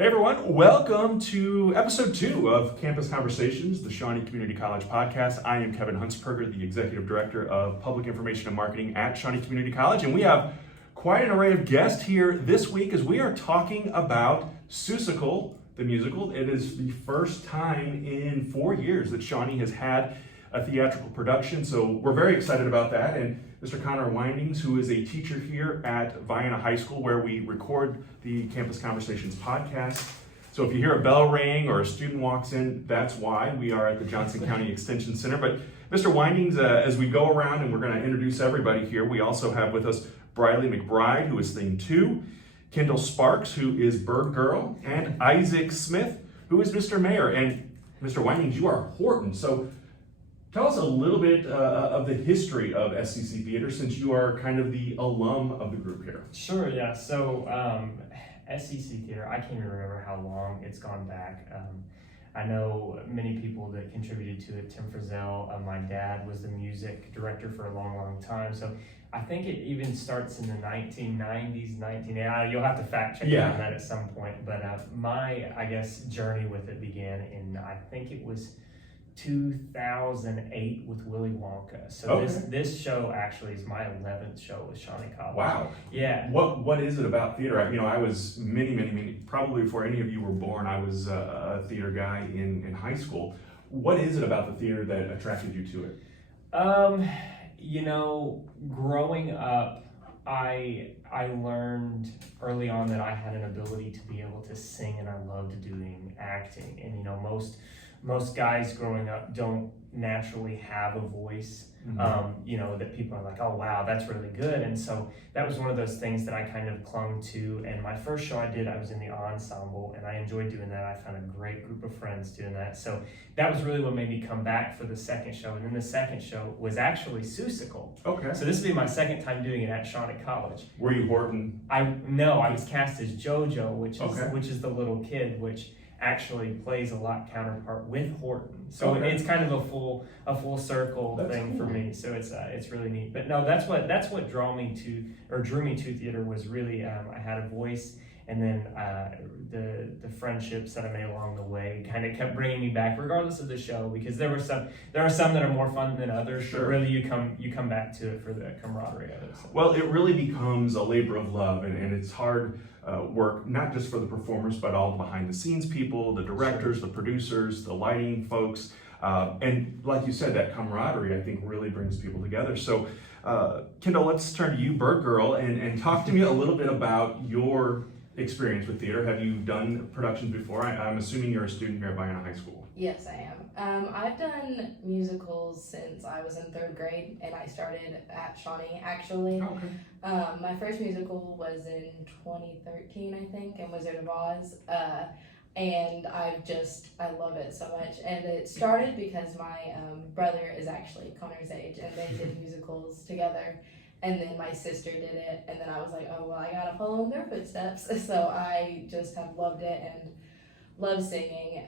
Hey everyone, welcome to episode 2 of Campus Conversations, the Shawnee Community College podcast. I am Kevin Huntsberger, the Executive Director of Public Information and Marketing at Shawnee Community College, and we have quite an array of guests here this week as we are talking about Seussical, the musical. It is the first time in 4 years that Shawnee has had a theatrical production, so we're very excited about that. And Mr. Connor Windings, who is a teacher here at Vienna High School, where we record the Campus Conversations podcast. So if you hear a bell ring or a student walks in, that's why. We are at the Johnson County Extension Center. But Mr. Windings, as we go around and we're going to introduce everybody here, we also have with us Briley McBride, who is Thing 2, Kendall Sparks, who is Bird Girl, and Isaac Smith, who is Mr. Mayor. And Mr. Windings, you are Horton. So tell us a little bit of the history of SCC Theater, since you are kind of the alum of the group here. Sure, yeah. So SCC Theater, I can't even remember how long it's gone back. I know many people that contributed to it. Tim Frizzell, my dad, was the music director for a long, long time. So I think it even starts in the 1990s, you'll have to fact check me on that at some point. But my, I guess, journey with it began in, I think it was 2008 with Willy Wonka. So okay. this show actually is my 11th show with Shawnee College. Wow. Yeah. What is it about theater? I was many, probably before any of you were born, I was a theater guy in high school. What is it about the theater that attracted you to it? Growing up, I learned early on that I had an ability to be able to sing, and I loved doing acting. And most guys growing up don't naturally have a voice, that people are like, oh wow, that's really good. And so that was one of those things that I kind of clung to. And my first show I did, I was in the ensemble, and I enjoyed doing that. I found a great group of friends doing that. So that was really what made me come back for the second show. And then the second show was actually Seussical. Okay. So this would be my second time doing it at Shawnee College. Were you Horton? I was cast as JoJo, which is the little kid, which actually plays a lot counterpart with Horton. So it's kind of a full circle thing for me. So it's really neat. But no, that's what drew me to theater was really I had a voice, and then the friendships that I made along the way kind of kept bringing me back, regardless of the show, because there are some that are more fun than others. Sure. But really, you come back to it for the camaraderie of it. So. Well, it really becomes a labor of love, and it's hard work, not just for the performers, but all the behind the scenes people, the directors, Sure. the producers, the lighting folks. And like you said, that camaraderie, I think, really brings people together. So, Kendall, let's turn to you, Bird Girl, and talk to me a little bit about your experience with theater. Have you done productions before? I'm assuming you're a student here at Vienna High School. Yes, I am. I've done musicals since I was in 3rd grade, and I started at Shawnee, actually. Okay. My first musical was in 2013, I think, in Wizard of Oz. And I love it so much. And it started because my brother is actually Connor's age, and they did musicals together. And then my sister did it, and then I was like, oh, well, I gotta follow in their footsteps. So I just have loved it and love singing.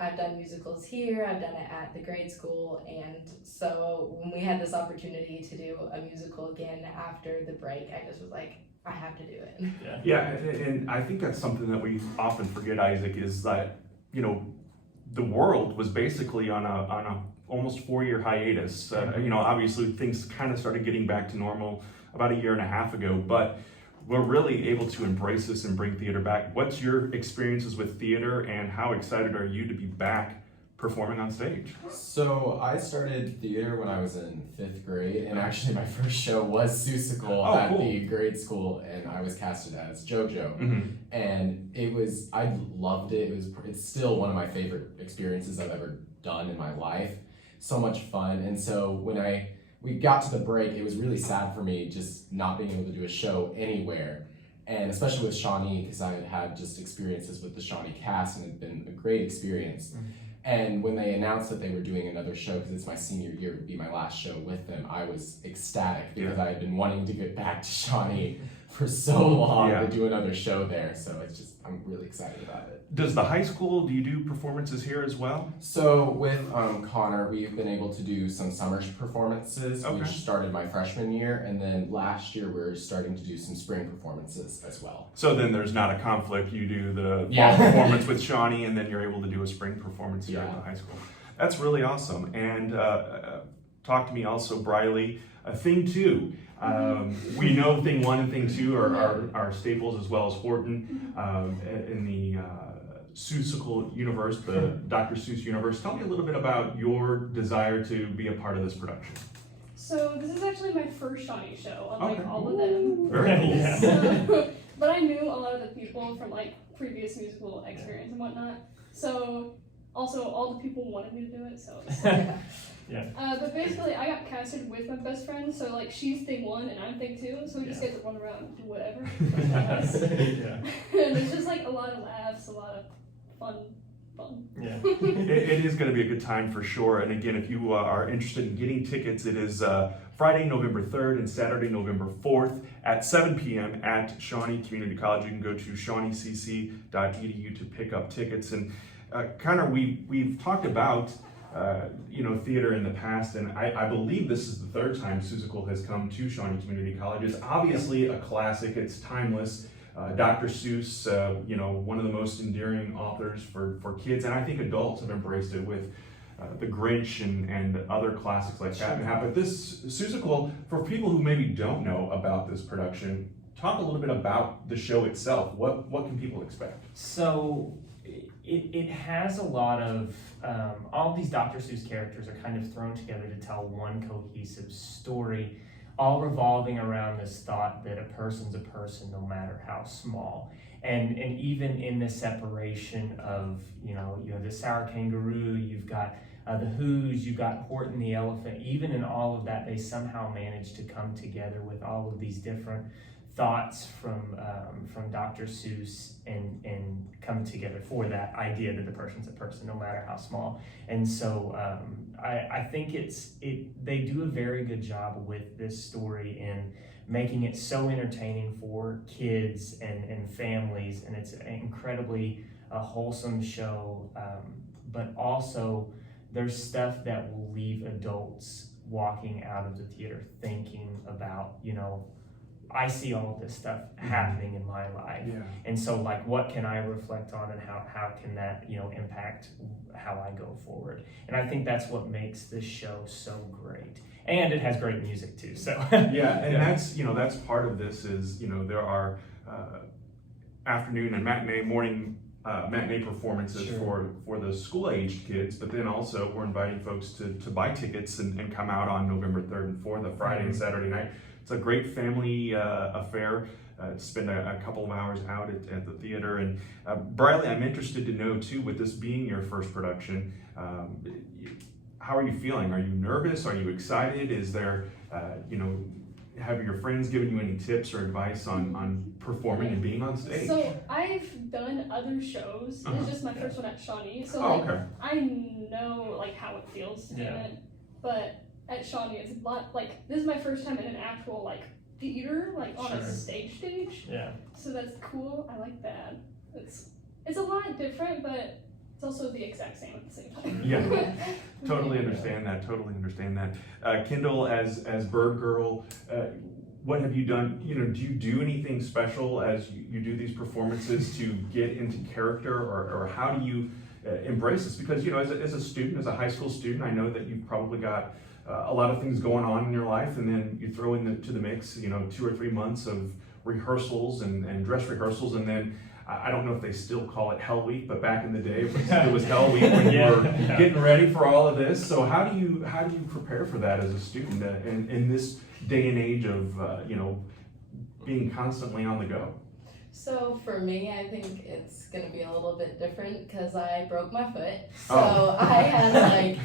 I've done musicals here, I've done it at the grade school, and so when we had this opportunity to do a musical again after the break, I just was like, I have to do it. Yeah, and I think that's something that we often forget, Isaac, is that, the world was basically on a almost 4-year hiatus. Obviously things kind of started getting back to normal about 1.5 years ago, but we're really able to embrace this and bring theater back. What's your experiences with theater, and how excited are you to be back performing on stage? So I started theater when I was in 5th grade, and actually my first show was Seussical at the grade school, and I was casted as JoJo. And I loved it. It's still one of my favorite experiences I've ever done in my life. So much fun. And so when we got to the break, it was really sad for me just not being able to do a show anywhere. And especially with Shawnee, because I had just experiences with the Shawnee cast, and it had been a great experience. And when they announced that they were doing another show, because it's my senior year, it would be my last show with them, I was ecstatic, because I had been wanting to get back to Shawnee for so long Yeah. to do another show there. So it's just, I'm really excited about it. Does the high school, do you do performances here as well? So with Connor, we've been able to do some summer performances, Okay. which started my freshman year, and then last year we're starting to do some spring performances as well. So then there's not a conflict. You do the Yeah. fall performance with Shawnee, and then you're able to do a spring performance here at Yeah. the high school. That's really awesome. And talk to me also, Briley, Thing 2. We know Thing 1 and Thing 2 are staples, as well as Horton in the Seussical universe, the Dr. Seuss universe. Tell me a little bit about your desire to be a part of this production. So this is actually my first Shawnee show, unlike Okay. all of them. Very cool. Yeah. So, but I knew a lot of the people from like previous musical experience and whatnot. So also all the people wanted me to do it. So. But basically, I got casted with my best friend. So like she's Thing 1 and I'm Thing 2. So we just get to run around and do whatever. Yeah. And it's just like a lot of laughs, a lot of fun. Yeah. It is going to be a good time for sure. And again, if you are interested in getting tickets, it is Friday, November 3rd and Saturday, November 4th at 7 p.m. at Shawnee Community College. You can go to shawneecc.edu to pick up tickets. And Connor, we've talked about theater in the past, and I believe this is the third time Seussical has come to Shawnee Community College. It's obviously a classic. It's timeless. Dr. Seuss, one of the most endearing authors for kids, and I think adults have embraced it with The Grinch and other classics like that. But this Seussical, for people who maybe don't know about this production, talk a little bit about the show itself. What can people expect? So it has a lot of, all of these Dr. Seuss characters are kind of thrown together to tell one cohesive story, all revolving around this thought that a person's a person no matter how small. And even in the separation of, you have the sour kangaroo, you've got the Who's, you've got Horton the elephant, even in all of that, they somehow managed to come together with all of these different thoughts from Dr. Seuss and come together for that idea that the person's a person no matter how small. And so I think they do a very good job with this story in making it so entertaining for kids and families, and it's an incredibly wholesome show, but also there's stuff that will leave adults walking out of the theater thinking about, I see all of this stuff happening in my life. Yeah. And so like, what can I reflect on and how can that, impact how I go forward? And I think that's what makes this show so great. And it has great music too, so. Yeah, and that's part of this is, there are afternoon and matinee performances Sure. for the school-aged kids, but then also we're inviting folks to buy tickets and come out on November 3rd and 4th, a Friday and Saturday night. It's a great family affair. Spend a couple of hours out at the theater. And Briley, I'm interested to know too, with this being your first production, how are you feeling? Are you nervous? Are you excited? Is there, have your friends given you any tips or advice on performing and being on stage? So I've done other shows. Uh-huh. It's just my first one at Shawnee. So Okay. I know how it feels in it. But at Shawnee, it's a lot this is my first time in an actual theater, on a stage. Yeah. So that's cool. I like that. It's a lot different, but it's also the exact same at the same time. Yeah, totally understand that. Kendall, as Bird Girl, what have you done? Do you do anything special as you do these performances to get into character, or how do you embrace this? Because as a student, as a high school student, I know that you've probably got a lot of things going on in your life, and then you throw into the mix 2 or 3 months of rehearsals and dress rehearsals, and then I don't know if they still call it Hell Week, but back in the day it was Hell Week when you were getting ready for all of this. So how do you prepare for that as a student in this day and age of being constantly on the go? So for me, I think it's gonna be a little bit different because I broke my foot. So I had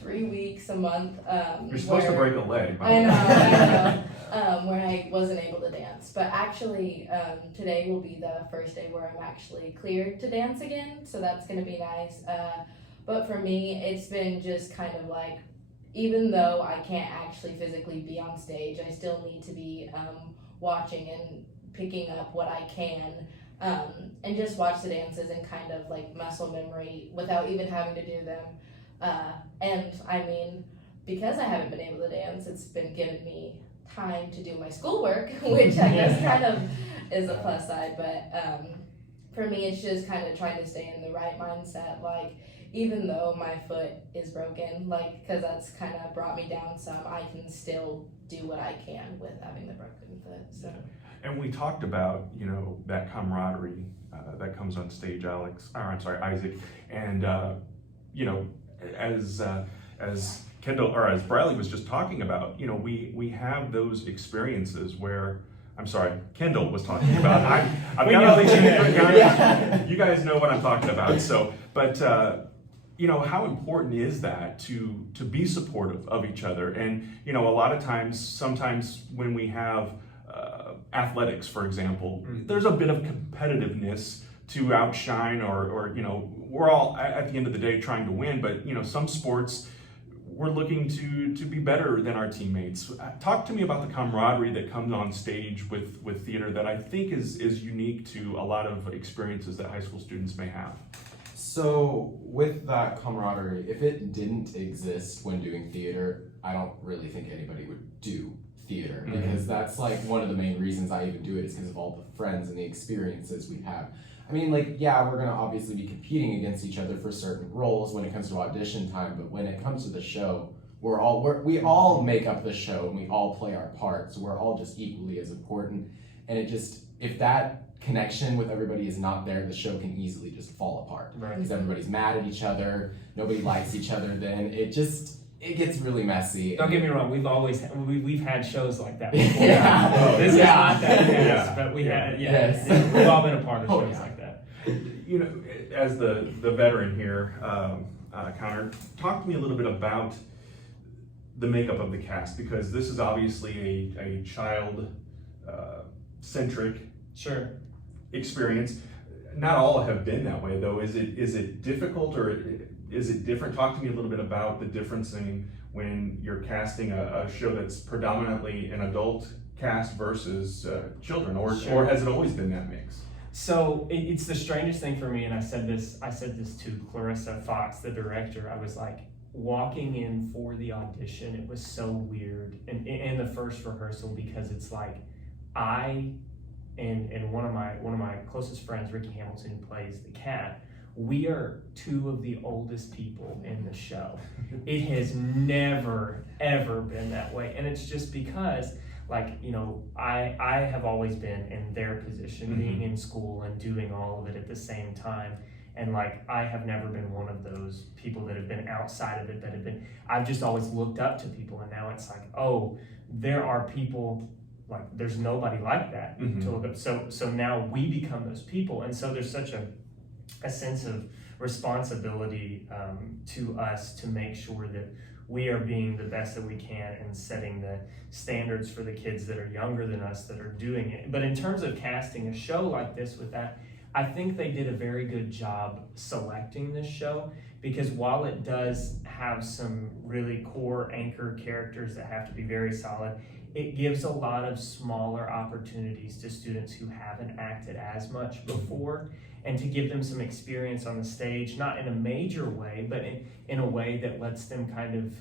3 weeks, a month. You're supposed to break a leg. I know. Where I wasn't able to dance. But actually, today will be the first day where I'm actually cleared to dance again. So that's going to be nice. But for me, it's been just kind of even though I can't actually physically be on stage, I still need to be watching and picking up what I can, and just watch the dances and kind of like muscle memory without even having to do them. And I mean, because I haven't been able to dance, it's been giving me time to do my schoolwork, which I guess kind of is a plus side. But for me, it's just kind of trying to stay in the right mindset. Like, even though my foot is broken, like, because that's kind of brought me down some, I can still do what I can with having the broken foot. So. And we talked about, you know, that camaraderie that comes on stage, Isaac, and you know, as Kendall, or as Bradley was just talking about, you know, we have those experiences where, I'm sorry, Kendall was talking about. I've got all these, you guys know what I'm talking about. So, but you know, how important is that to be supportive of each other? And you know, a lot of times, sometimes when we have athletics, for example, there's a bit of competitiveness to outshine, or you know, we're all at the end of the day trying to win. But you know, some sports, we're looking to be better than our teammates. Talk to me about the camaraderie that comes on stage with theater that I think is unique to a lot of experiences that high school students may have. So with that camaraderie, if it didn't exist when doing theater, I don't really think anybody would do theater, because that's like one of the main reasons I even do it, is because of all the friends and the experiences we have. I mean, like, yeah, we're gonna obviously be competing against each other for certain roles when it comes to audition time, but when it comes to the show, we all make up the show and we all play our part, so we're all just equally as important. And it just, if that connection with everybody is not there, the show can easily just fall apart. Right. Because everybody's mad at each other, nobody likes each other, then it gets really messy. Don't get me wrong, we've had shows like that before. Yeah. This is not that Yeah. but we had, Yes. we've all been a part of shows like that. You know, as the veteran here, Connor, talk to me a little bit about the makeup of the cast, because this is obviously a child centric Sure. experience. Not all have been that way, though. Is it difficult, or is it different? Talk to me a little bit about the difference in when you're casting a show that's predominantly an adult cast versus children, or has it always been that mix? So it's the strangest thing for me, and I said this to Clarissa Fox, the director. I was like, walking in for the audition, it was so weird, and in the first rehearsal, because it's like I and one of my closest friends, Ricky Hamilton, who plays the cat, we are two of the oldest people in the show. It has never ever been that way, and it's just because, like, you know, I have always been in their position, being in school and doing all of it at the same time. And like, I have never been one of those people that have been outside of it, I've just always looked up to people. And now it's like, oh, there are people, like, there's nobody like that to look up. So now we become those people. And so there's such a sense of responsibility to us to make sure that we are being the best that we can and setting the standards for the kids that are younger than us that are doing it. But in terms of casting a show like this with that, I think they did a very good job selecting this show, because while it does have some really core anchor characters that have to be very solid, it gives a lot of smaller opportunities to students who haven't acted as much before, and to give them some experience on the stage, not in a major way, but in a way that lets them kind of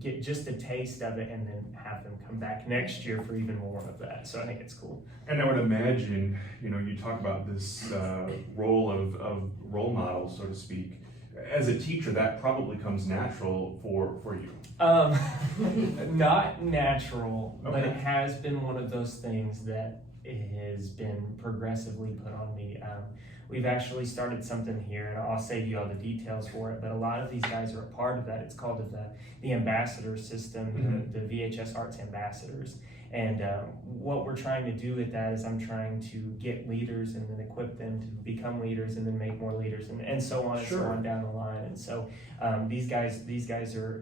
get just a taste of it, and then have them come back next year for even more of that. So I think it's cool. And I would imagine, you know, you talk about this role of role model, so to speak. As a teacher, that probably comes natural for you. Not natural, Okay. but it has been one of those things that has been progressively put on me. We've actually started something here, and I'll save you all the details for it, but a lot of these guys are a part of that. It's called the ambassador system, the VHS Arts Ambassadors. And what we're trying to do with that is I'm trying to get leaders and then equip them to become leaders and then make more leaders, and so on and so on down the line. And so these guys are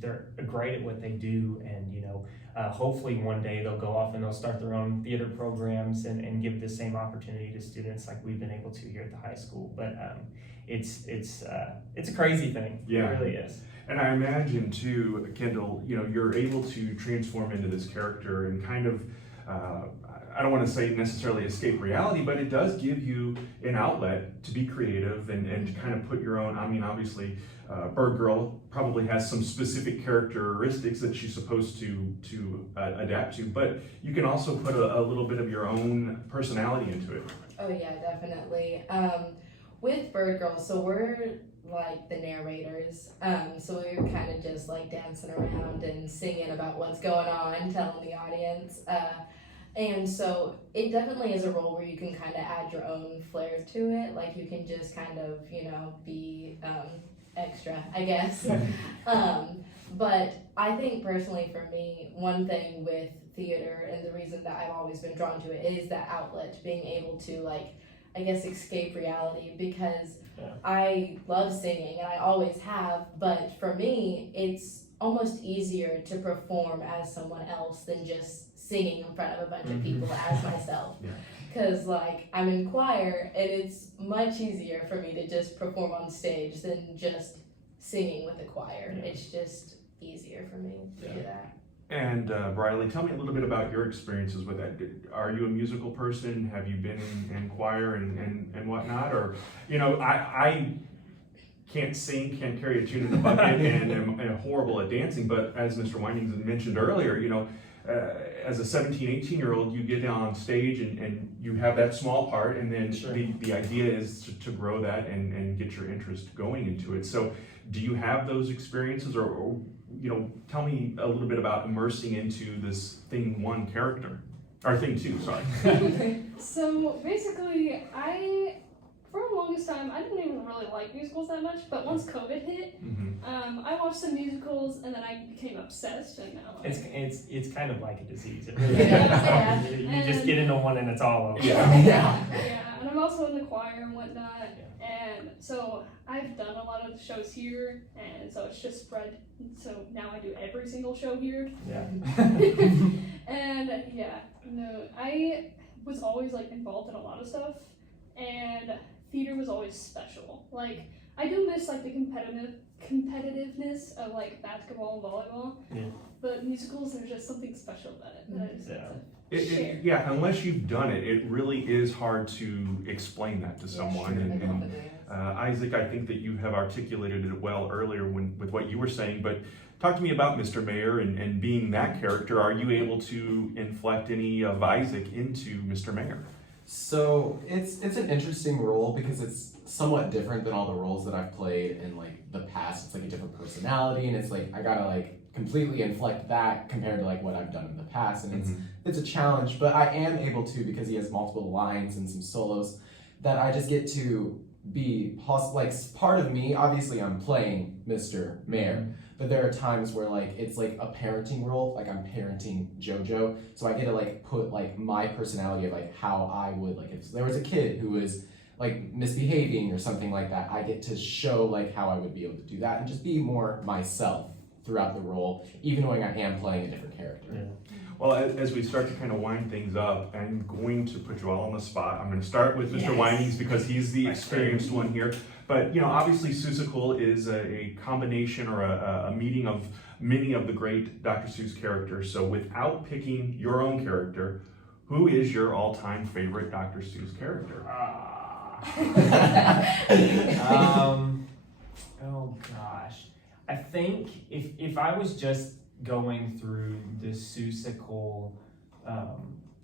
they're great at what they do, and you know, hopefully one day they'll go off and they'll start their own theater programs and give the same opportunity to students like we've been able to here at the high school. But it's a crazy thing. Yeah. It really is. And I imagine too, Kendall, you know, you're able to transform into this character and kind of, I don't want to say necessarily escape reality, but it does give you an outlet to be creative and to kind of put your own, I mean, obviously, Bird Girl probably has some specific characteristics that she's supposed to adapt to, but you can also put a little bit of your own personality into it. Oh yeah, definitely. With Bird Girl, so we're like the narrators. So we were kind of just like dancing around and singing about what's going on, telling the audience. And so it definitely is a role where you can kind of add your own flair to it. Like you can just kind of, be extra, I guess. But I think personally for me, one thing with theater and the reason that I've always been drawn to it is that outlet, being able to like, I guess, escape reality, because I love singing and I always have, but for me, it's almost easier to perform as someone else than just singing in front of a bunch of people as myself. Because like I'm in choir and it's much easier for me to just perform on stage than just singing with a choir. It's just easier for me to do that. And Briley, tell me a little bit about your experiences with that. Are you a musical person? Have you been in choir and whatnot? Or, I can't sing, can't carry a tune in the bucket, and am horrible at dancing. But as Mr. Winings mentioned earlier, as a 17, 18-year-old, you get on stage and you have that small part, and then the idea is to grow that and get your interest going into it. So do you have those experiences, or tell me a little bit about immersing into this thing one character, or thing two, sorry. So basically, for the longest time, I didn't even really like musicals that much, but once COVID hit, I watched some musicals and then I became obsessed, and now it's kind of like a disease. It really is. You just get into one and it's all over. Yeah, and I'm also in the choir and whatnot, and so I've done a lot of shows here, and so it's just spread. So now I do every single show here. And I was always like involved in a lot of stuff, and theater was always special. Like I do miss like the competitiveness of like basketball and volleyball, but musicals, there's just something special about it that I just have to share. Unless you've done it, it really is hard to explain that to someone. And Isaac, I think that you have articulated it well earlier with what you were saying, but talk to me about Mr. Mayor and being that character. Are you able to inflect any of Isaac into Mr. Mayor? So it's an interesting role because it's somewhat different than all the roles that I've played in like the past. It's like a different personality, and it's like I gotta like completely inflect that compared to like what I've done in the past, and it's a challenge, but I am able to, because he has multiple lines and some solos, that I just get to be like part of me. Obviously I'm playing Mr. Mayor, but there are times where like it's like a parenting role, like I'm parenting JoJo, so I get to like put like my personality of like how I would, like if there was a kid who was like misbehaving or something like that, I get to show like how I would be able to do that and just be more myself throughout the role, even though I am playing a different character. Well, as we start to kind of wind things up, I'm going to put you all on the spot. I'm going to start with Mr. Winings because he's the experienced one here. But, obviously Seussical is a combination or a meeting of many of the great Dr. Seuss characters. So without picking your own character, who is your all-time favorite Dr. Seuss character? Oh gosh. I think if I was just going through the Seussical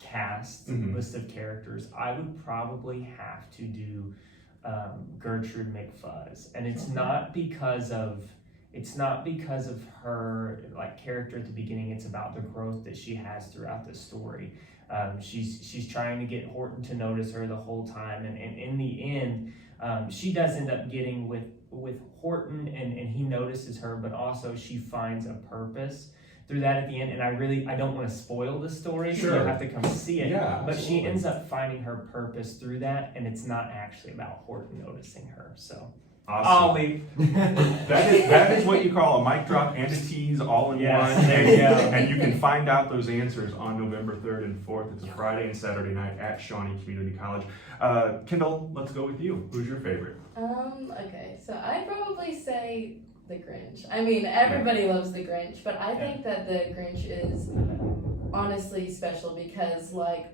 cast list of characters, I would probably have to do Gertrude McFuzz, and it's not because of her like character at the beginning. It's about the growth that she has throughout the story. She's trying to get Horton to notice her the whole time, and in the end, she does end up getting with Horton, and he notices her, but also she finds a purpose through that at the end. And I don't want to spoil the story, so you'll have to come see it. But she ends up finding her purpose through that, and it's not actually about Horton noticing her. So awesome. I'll leave. That is what you call a mic drop and a tease all in one. There you go. And you can find out those answers on November 3rd and 4th. It's a Friday and Saturday night at Shawnee Community College. Kendall, let's go with you. Who's your favorite? Okay, so I'd probably say the Grinch. I mean, everybody loves the Grinch, but I think that the Grinch is honestly special because, like,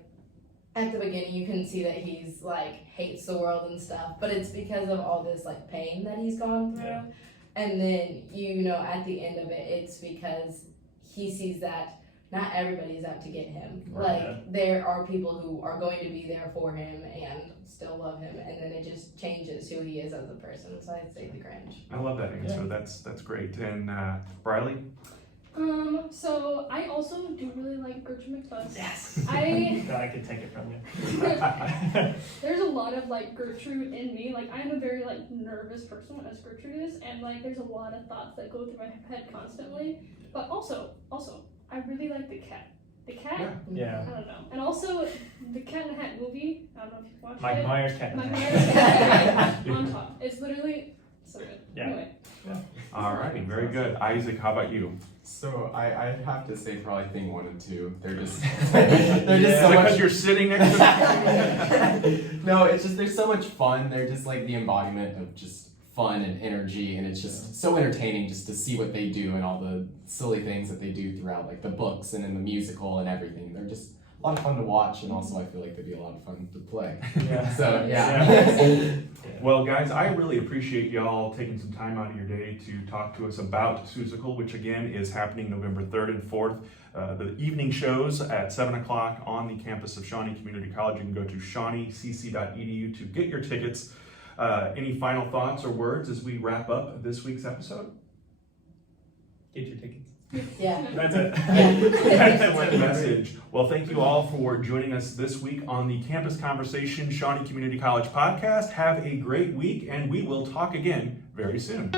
at the beginning you can see that he's like hates the world and stuff, but it's because of all this like pain that he's gone through. Yeah. And then, you know, at the end of it, it's because he sees that not everybody's out to get him. Right. Like, there are people who are going to be there for him and still love him, and then it just changes who he is as a person. So I'd say The Grinch. I love that answer. That's great. And Briley? So I also do really like Gertrude McFuss. Yes. I could take it from you. There's a lot of like Gertrude in me. Like I'm a very like nervous person as Gertrude is, and like there's a lot of thoughts that go through my head constantly. But also, I really like the cat. The cat. Yeah. I don't know. And also the Cat in the Hat movie. I don't know if you've watched Mike it. Myers Cat. Mike Myers Cat on top. It's literally so good. Yeah. Anyway. All right, very good. Isaac, how about you? So I have to say probably thing 1 and 2. They're just they're just so Because much. you're sitting next to No, it's just they're so much fun. They're just like the embodiment of just fun and energy, and it's just so entertaining just to see what they do and all the silly things that they do throughout like the books and in the musical and everything. They're just a lot of fun to watch, and also I feel like they'd be a lot of fun to play. Yeah. So yeah. Well, guys, I really appreciate y'all taking some time out of your day to talk to us about Seussical, which again is happening November 3rd and 4th. The evening shows at 7 o'clock on the campus of Shawnee Community College. You can go to shawneecc.edu to get your tickets. Any final thoughts or words as we wrap up this week's episode? Get your tickets. Yeah. That's it. That's the message. Well, thank you all for joining us this week on the Campus Conversation Shawnee Community College podcast. Have a great week, and we will talk again very soon.